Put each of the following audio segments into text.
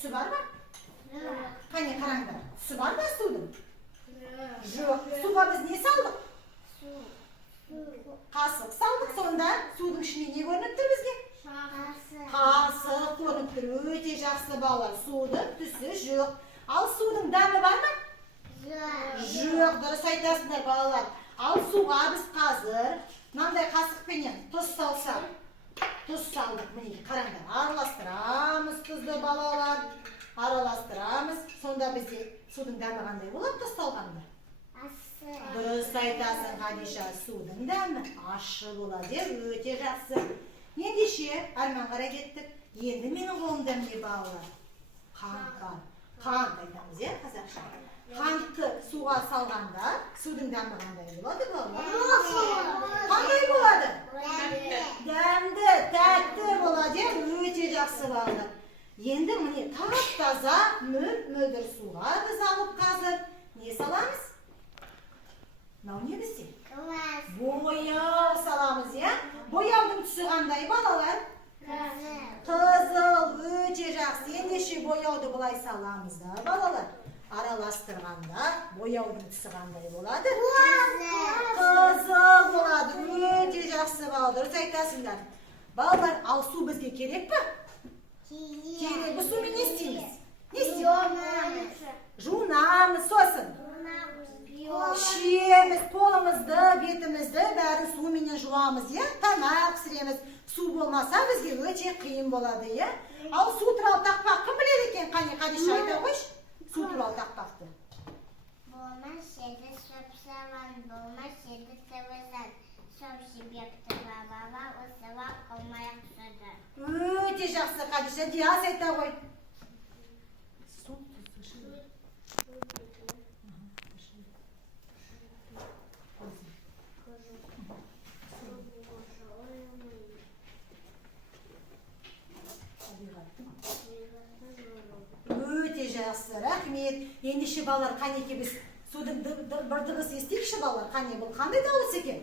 түсі бар ма? Қане қараңдар. Түсі бар ма судың? Жоқ. Суға біз не салдық? Қасық салдық. Сонда судың ішіне не көрініп тұр бізге? Қасық көрініп тұр. Өте жақсы балалар. Судың түсі жоқ. Ал судың дәмі бар ма? Жоқ. Дұрыс айтасыңдар балалар. Ал суға біз қазір мынандай қасықпенен тұз салсақ. Тұз салдық. Міне қараңдар. Араластырамыз тұзды балалар. Араластырамыз. Сонда бізде судың дәмі қандай болады тұз салғанда? Дұрыс айтасың Хадиша, судың дәмі ащы болады, өте жақсы. Ендеше арман қарай кеттік. Енді менің қолымда не балалар? Қант бар. Қант айтамыз, қазақша. Қантты суға салғанда судың дәмі қандай болады балалар? Қандай болады? Дәмді, тәтті болады, өте жақсы балалар. Енді міне тап-таза мөлдір суға біз алып қазір не саламыз? Мынау не бізде? Бояу саламыз, Бояудың түсі қандай балалар? Қызыл, өте жақсы. Ендеше бояуды былай саламыз да балалар. Араластырғанда бояудың түсі қандай болады? Қызыл болады, өте жақсы балалар. Дұрыс айтасыңдар. Балалар, ал су бізге керек пе? Керек. Бұл сумен не істейміз? Не істейміз? Жуынамыз, сосын. Ішеміз, қолымызды, бетімізді бәрін суменен жуамыз, тамақ пісіреміз. Су болмаса бізге өте қиын болады, Ал су туралы тақпақ кім біледі екен? Қане, Хадиша айта қойшы. Су туралы тақпақты. Болмас еді сөп-саван, болмас еді сәуізан. Сөп себепті бабаға осылап қылмайық сөді. Өте жақсы, Хадиша, диас айта қой. Өте жақсы, рахмет. Ендеше балалар, қанеке біз судың бір дыбыс естейікші балалар. Қане, бұл қандай дауыс екен?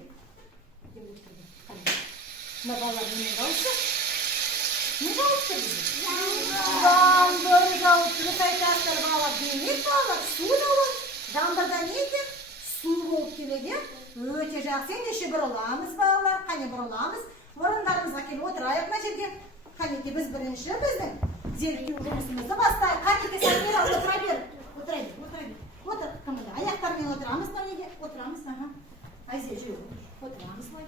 Мына балалар немен дауысы? Не дауыс тұр бізде? Жаңбыр дауыс. Дұрыс айтасыздар балалар. Демек балалар, су дауыс. Жаңбырда не екен? Су болып келеді. Өте жақсы. Ендеше бұрыламыз балалар. Қане бұрыламыз. Орындарымызға келіп отырайық мына жерге. Қанеке біз бірінші біздің зерттеу жұмысымызды бастайық. Қанеке сәлмер ал, отыра бер. Отыра бер. Отыр, кімді? Аяқтармен отырамыз, неге? Отырамыз, Айзе, жүр. Отырамыз, былай.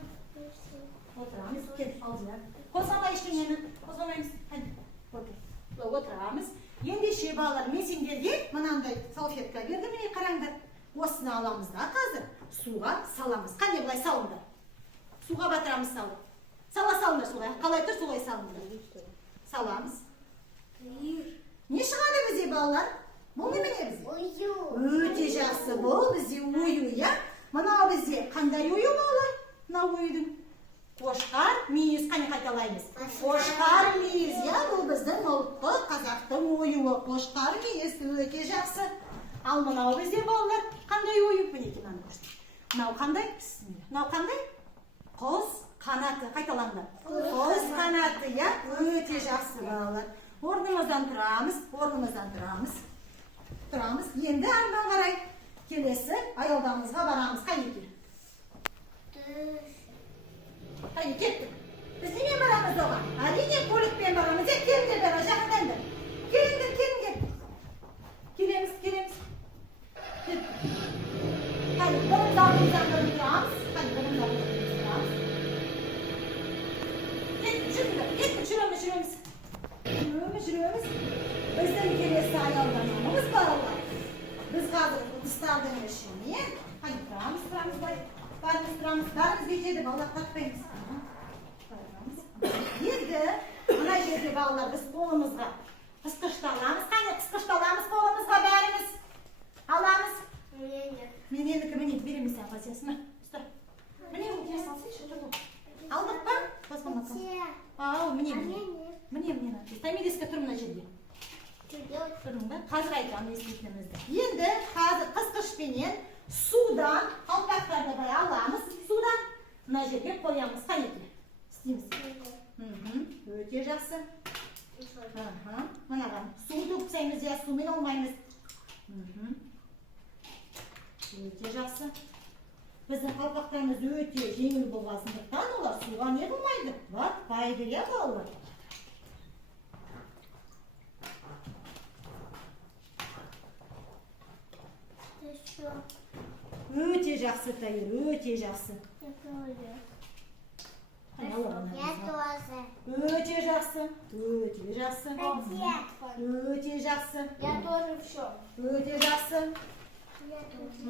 Отырамыз, кел, алдыра. Қозғалмай ештеңені, қозғалмаймыз. Отыр. Отырамыз. Ендеше балалар, мен сендерге мынандай салфетка берді, міне қараңдар. Осыны аламыз да қазір суға саламыз. Қане былай салыңдар. Суға батырамыз салып. Сала салыңдар солай. Қалай тұр, солай салыңдар. Саламыз. Не шығады бізде балалар? Бұл немене бізде? Өте жақсы, бұл бізде ою, Мынау бізде қандай ою балалар? Мынау ойдың. Қошқар, мүйіз, қане қайталаймыз. Қошқар, мүйіз, бұл біздің ұлттық қазақтың ойуы. Қошқар, мүйіз, өте жақсы. Ал мынау бізде балалар, қандай ою? Мінеке мынаны көрсін. Мынау қандай? Мынау қандай? Құс қанаты, қайталаңдар. Құс қанаты, өте жақсы балалар. Орнымыздан тұрамыз. Енді арман қарай. Келесі аялдамызға барамыз. Қанеке? Қане, кеттік. Біз немен барамыз оған? Әрине көлікпен барамыз. Келіңдер бәрі, жақындаңдар. Келіңдер. Келеміз. Қане, бұрымдарымыздан тұрамыз. Жүреміз. Біздің келесі аялдамамыз балалар. Біз қазір ұтыстардың ішіне. Қане, тұрамыз бай. Бәріміз бетеді, балалар тақпаймыз. Енді, мына жерде балалар біз қолымызға қысқышталамыз. Қане, қысқышталамыз қолымызға бәріміз. Аламыз. Мененікі, береміз сән қасиясына. Ұста. Міне, өте салсайшы, тұрды. Алдық па? Ау, міне. Стамилеске тұр мына жерде. Тұрдың ба? Қазір айтамын естейтінімізді. Енді қазір қысқышпенен судан, қалпақтарды бай аламыз. Судан мына жерге қоямыз. Қанеке? Істейміз. Өте жақсы. Mana qani. Suv to'ksangiz ya suvмен olmaymiz. O'te yaxshi. Bizning qalpoqlarimiz o'te yengil bo'lganligidan ular suvga ne qilmaydi? Bak, foydali bo'ladi. O'te yaxshi tayyor, o'te yaxshi. Я тоже. O'te yaxshi, o'te yaxshi. O'te yaxshi. Я тоже все. O'te yaxshi. Я тоже.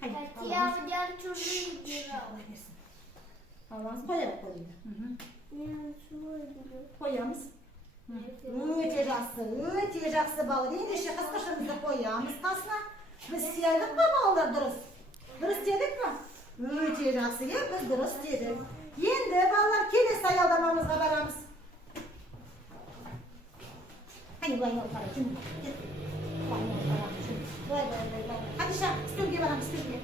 Хотя я чужие играл. Avans qo'yib qo'ydi. Я свой играл. Qo'yamiz. O'te yaxshi bolalar. Endi shu qisqashimizni qo'yamiz qasna. Biz siyaylikmi bolalar durust? Durust dedikmi? O'te yaxshiga biz durust dedik. Endi bolalar kelasi ayolmamizga boramiz. Qani voyni qaraychi. Voyni qaraychi. Voy. Hadi sha, stulga boramiz, stulga.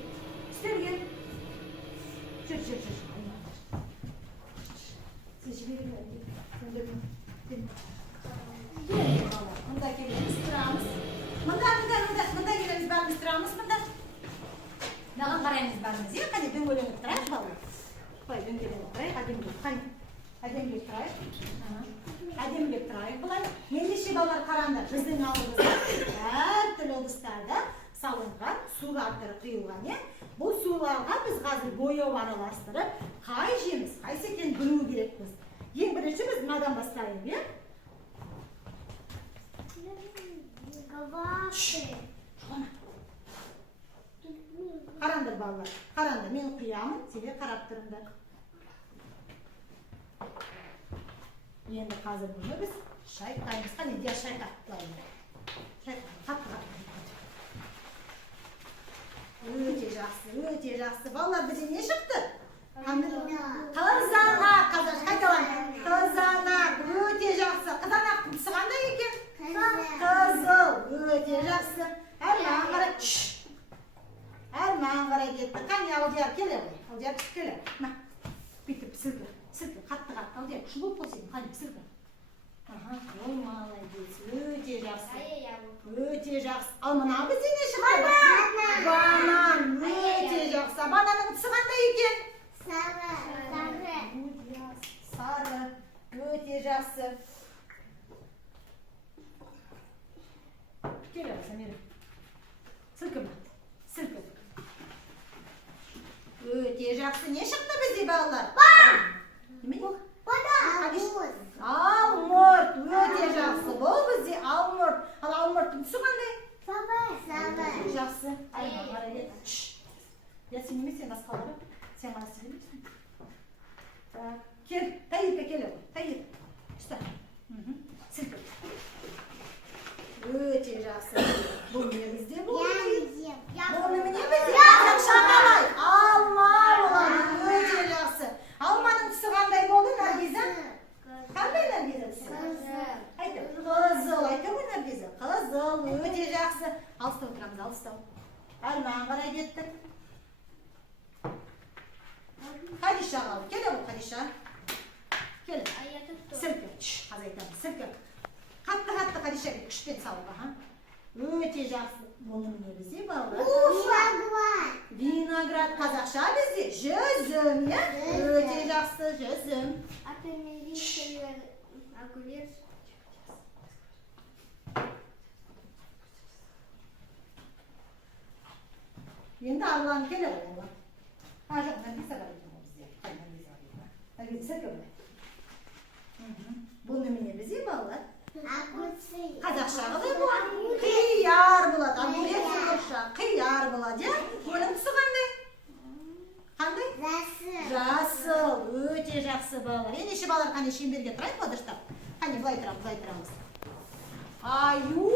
Stulga. Chur. Siz berib Munda kelamiz, turamiz. Munda kelamiz, barimiz turamiz, munda. Naqan qaraymiz barimiz. Qani do'ng'alanib turaylik bolalar. Qo'y, do'ng'alanib turaylik, ademga turaylik. Bular endi shu bolalar qaranglar, bizning oldimizda har turli idishlarda solingan suv orqali quyilgan. Bu suvlarga biz hozir bo'yoq aralashtirib, qayshimiz, qaysi ekan bilib kerakmiz. Eng birinchi biz nimadan boshlaymiz? Qaranglar bolalar, qaranglar, men quyaman, sizlar qarab turinglar. Endi hozir buni biz shayqaymiz. Qani, ya shayqatlaymiz. Qattiq. O'te yaxshi. Bolalar bizga ne chiqdi? Qizanaq, qazash qaytaman. Qizanaq, o'te yaxshi. Qizanaq qanday ekan? Qizil, o'te yaxshi. Arman qara ketdi. Qani Aldiyar keladi. Aldiyar chiqib keladi. Ma. Bitib silka. Qattiq. Aldiyar, shu bo'lib qolsin. Qani silka. Voy молодец. O'te yaxshi. Al mana bizga ne chiqdi? Banan. O'te yaxshi. Bananning tisi qanday ekan? Sari. O'te yaxshi. Keladi, Samira. Silka. O'te yaxshi. Ne chiqdi bizga bolalar? Nima? Almort. O'te yaxshi. Bu bizga almort. Almortning tisi qanday? Yaxshi. Ya sen nima sen asqalab? Sen mana silibsan. Tak. Kel, tayyorga keladi. Tayyor. Usta. Silka. O'te yaxshi. Bu nima bizda bu? Bu nima bizda? Shokolad. Alma. O'te yaxshi. Almaning tusi qanday bo'ldi, Nargiza? Qanday Nargiza? Ayt. Qizil. Aytaman Nargiza. Qizil. O'te yaxshi. Alsta o'tiramiz, alsta. Alman qarab ketdik. Hadisha al. Kelaver Hadisha. Kel. Silka. Hozir aytamiz. Silka. Qattiq Hadishaga kuchdan solib, ha. O'te yaxshi. Buni nima bizga bolalar? Vinograd qozaqcha bizga. Jezim, ya. O'te yaxshi, jezim. Endi Allah'ın kelaver bolalar. Yo'q, Nargiza bor ekan bizga. Nargiza ko'rdi. Bu nima bizga bolalar? Qozaqchag'ida bu qiyar bo'ladi. Огурец qozaqcha qiyar bo'ladi. Buning tusi qanday? Qanday? Жасыл. O'te yaxshi bolalar. Endi shu bolalar qani shimberga turaylik, qo'dirishda. Qani voy turamiz. Ayu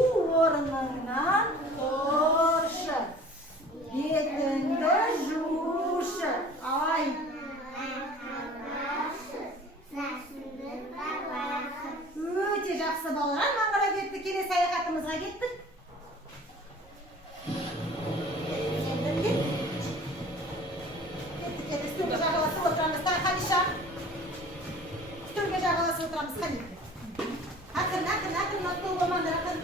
o'rnidan turshi. Betingda jushi. Ay. O'te yaxshi bolalar. Men qarab ketdik, kelasi sayohatimizga ketdik. Ketdik. Stulga o'tiramiz. Hadisha. Nasıl oturamız hani? Akın. Nasıl olmandır akın.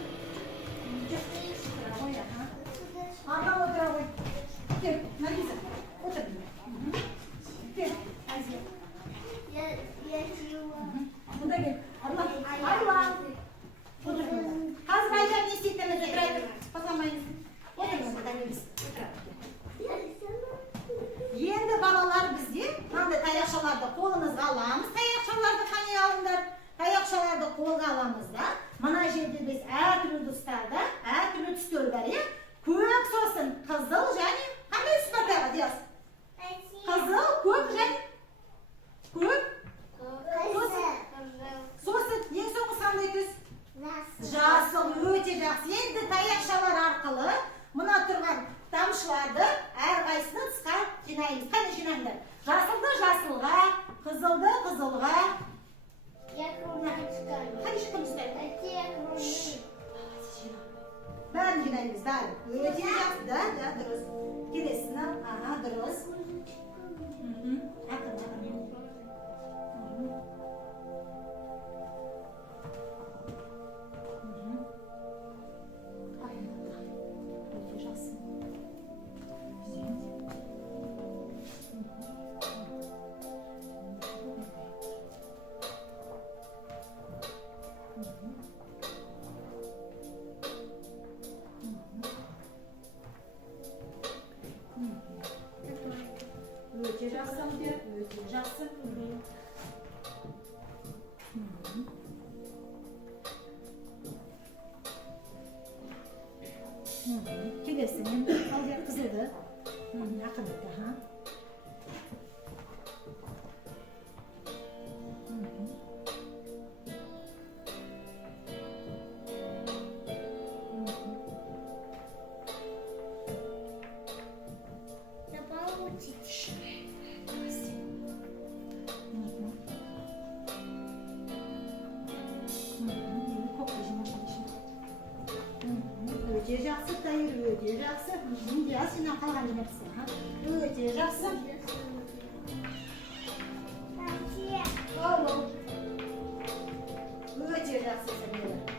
Ablam otura koy. Gel. Hadi güzel. Otur. Gel. Hadi. Bu da gel. Allah. Allah. Otur. Kaz baycan ne istemez. Bırak. Pasamayın. Otur. Endi balalar bizni manda tayoqchalarni qo'limizga olamiz. Tayoqchalarni qanday olinadi? Tayoqchalarni qo'lga olamizda. Mana shu yerda biz har turli tuslarda, har turli tuslar bor. Ko'k so'sin, qizil және qanday tus bor deyapsiz? Qizil, ko'k және ko'k. So'sin, eng so'nggi qanday tus? Жасыл, өте жақсы. Енді tayoqchalar orqali mına turgan тамшыларды әрқайсыны тысқа жинаймыз. Қане жинаңдар? Жасылды жасылға, қызылды қызылға. Қане жинаймыздар? Бәрін жинаймыз, бәрін. Өте жақсы, да, дұрыс. Келесіні, дұрыс. Ақын. Өте жақсы, өте жақсы. Келесің, алдияр қызылды. Ақындықты, Өте жақсы, тайыр, өте жақсы. Диас, сен қалған жинапсың. Өте жақсы. Өте жақсы.